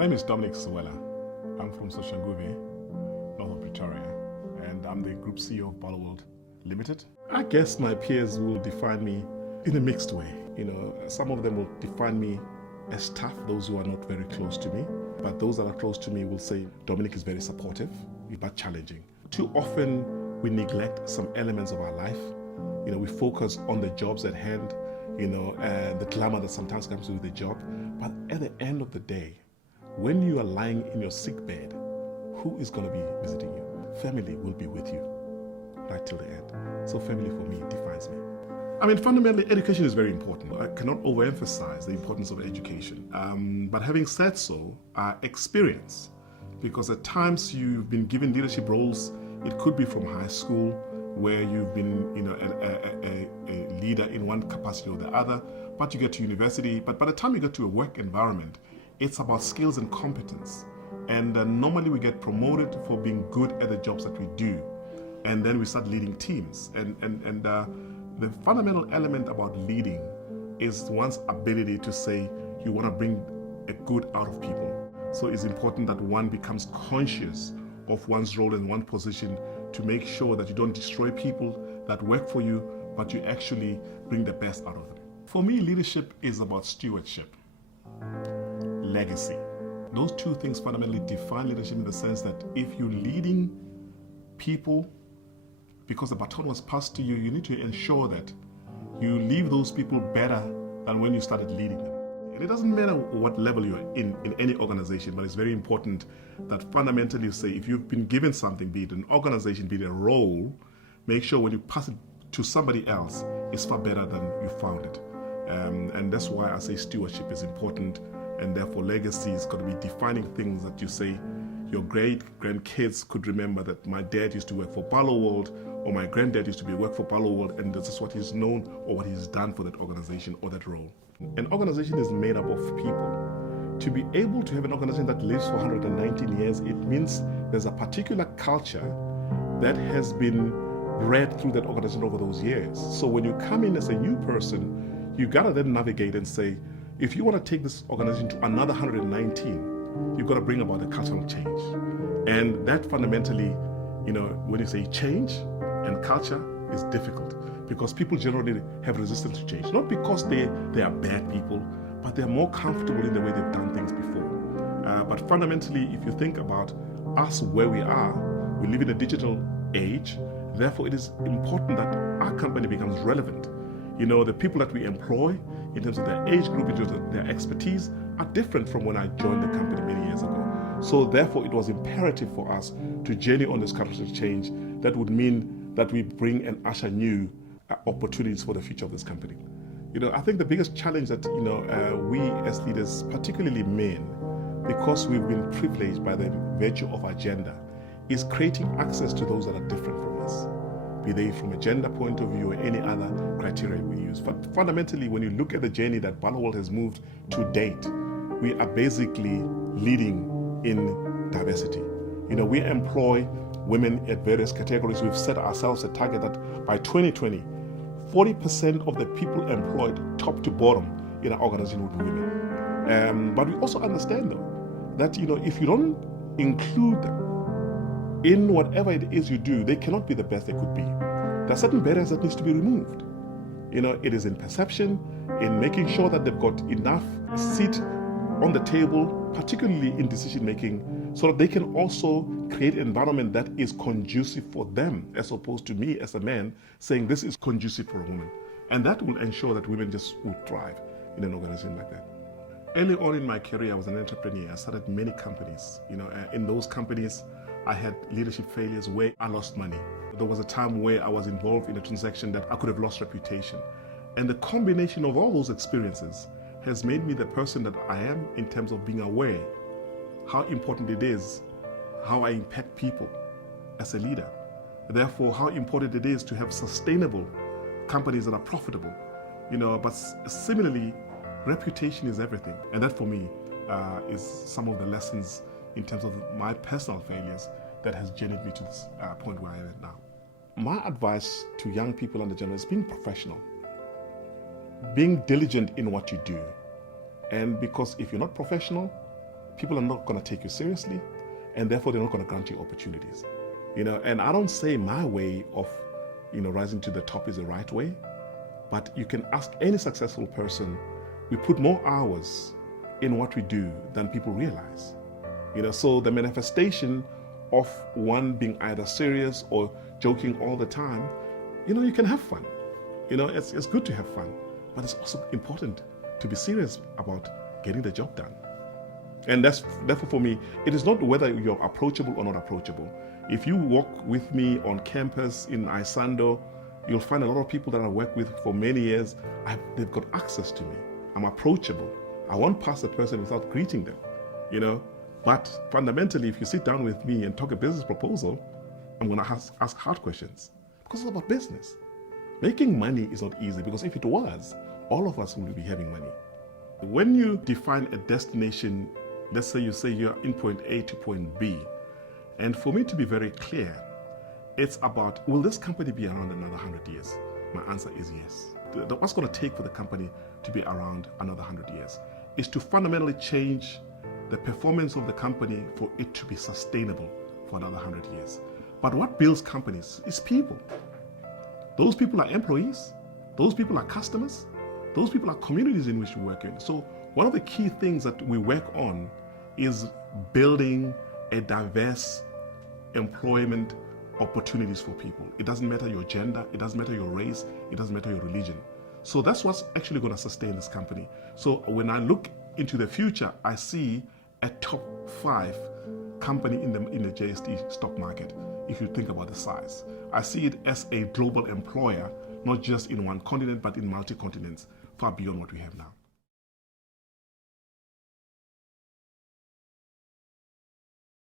name is Dominic Sewela. I'm from Soshanguve, north of Pretoria, and I'm the Group CEO of Barloworld Limited. I guess my peers will define me in a mixed way. Some of them will define me as tough, those who are not very close to me. But those that are close to me will say Dominic is very supportive, but challenging. Too often we neglect some elements of our life. We focus on the jobs at hand, and the glamour that sometimes comes with the job. But at the end of the day, when you are lying in your sick bed, who is going to be visiting you? Family will be with you right till the end. So family for me defines me. Fundamentally, education is very important. I cannot overemphasize the importance of education. But having said so, experience, because at times you've been given leadership roles. It could be from high school, where you've been a leader in one capacity or the other, but you get to university. But by the time you get to a work environment, it's about skills and competence. And normally we get promoted for being good at the jobs that we do. And then we start leading teams. And the fundamental element about leading is one's ability to say you want to bring a good out of people. So it's important that one becomes conscious of one's role in one position to make sure that you don't destroy people that work for you, but you actually bring the best out of them. For me, leadership is about stewardship, legacy. Those two things fundamentally define leadership in the sense that if you're leading people because the baton was passed to you, you need to ensure that you leave those people better than when you started leading them. And it doesn't matter what level you're in any organization, but it's very important that fundamentally you say, if you've been given something, be it an organization, be it a role, make sure when you pass it to somebody else, it's far better than you found it. And that's why I say stewardship is important, and therefore legacy is going to be defining things that you say your great-grandkids could remember that my dad used to work for Barloworld, or my granddad used to work for Barloworld, and this is what he's known or what he's done for that organization or that role. An organization is made up of people. To be able to have an organization that lives for 119 years, it means there's a particular culture that has been bred through that organization over those years. So when you come in as a new person, you gotta then navigate and say, if you want to take this organization to another 119, you've got to bring about a cultural change. And that fundamentally, when you say change and culture, is difficult because people generally have resistance to change. Not because they are bad people, but they're more comfortable in the way they've done things before. But fundamentally, if you think about us where we are, we live in a digital age. Therefore, it is important that our company becomes relevant. The people that we employ, in terms of their age group, in terms of their expertise, are different from when I joined the company many years ago. So therefore, it was imperative for us to journey on this cultural change. That would mean that we bring and usher new opportunities for the future of this company. I think the biggest challenge that, we as leaders, particularly men, because we've been privileged by the virtue of our gender, is creating access to those that are different from us, be they from a gender point of view or any other criteria we use. But fundamentally, when you look at the journey that Barloworld has moved to date, we are basically leading in diversity. We employ women at various categories. We've set ourselves a target that by 2020, 40% of the people employed top to bottom in our organization would be women. But we also understand though, that if you don't include them in whatever it is you do, they cannot be the best they could be. There are certain barriers that needs to be removed. It is in perception, in making sure that they've got enough seat on the table, particularly in decision making, so that they can also create an environment that is conducive for them, as opposed to me as a man saying this is conducive for a woman. And that will ensure that women just will thrive in an organization like that. Early on in my career, I was an entrepreneur. I started many companies. In those companies, I had leadership failures where I lost money. There was a time where I was involved in a transaction that I could have lost reputation. And the combination of all those experiences has made me the person that I am in terms of being aware how important it is, how I impact people as a leader. Therefore, how important it is to have sustainable companies that are profitable. But similarly, reputation is everything. And that for me is some of the lessons in terms of my personal failures that has journeyed me to this point where I am now. My advice to young people and the general is being professional, being diligent in what you do. And because if you're not professional, people are not going to take you seriously, and therefore they're not going to grant you opportunities. And I don't say my way of, rising to the top is the right way, but you can ask any successful person. We put more hours in what we do than people realize. So the manifestation of one being either serious or joking all the time, you can have fun. It's good to have fun, but it's also important to be serious about getting the job done. And therefore for me, it is not whether you're approachable or not approachable. If you walk with me on campus in Isando, you'll find a lot of people that I work with for many years, they've got access to me. I'm approachable. I won't pass a person without greeting them, But fundamentally, if you sit down with me and talk a business proposal, I'm going to ask hard questions because it's about business. Making money is not easy, because if it was, all of us would be having money. When you define a destination, let's say you're in point A to point B, and for me to be very clear, it's about, will this company be around another 100 years? My answer is yes. What's going to take for the company to be around another 100 years is to fundamentally change the performance of the company for it to be sustainable for another 100 years. But what builds companies is people. Those people are employees. Those people are customers. Those people are communities in which we work in. So one of the key things that we work on is building a diverse employment opportunities for people. It doesn't matter your gender, it doesn't matter your race, it doesn't matter your religion. So that's what's actually going to sustain this company. So when I look into the future, I see a top 5 company in the JST stock market, if you think about the size. I see it as a global employer, not just in one continent, but in multi-continents, far beyond what we have now.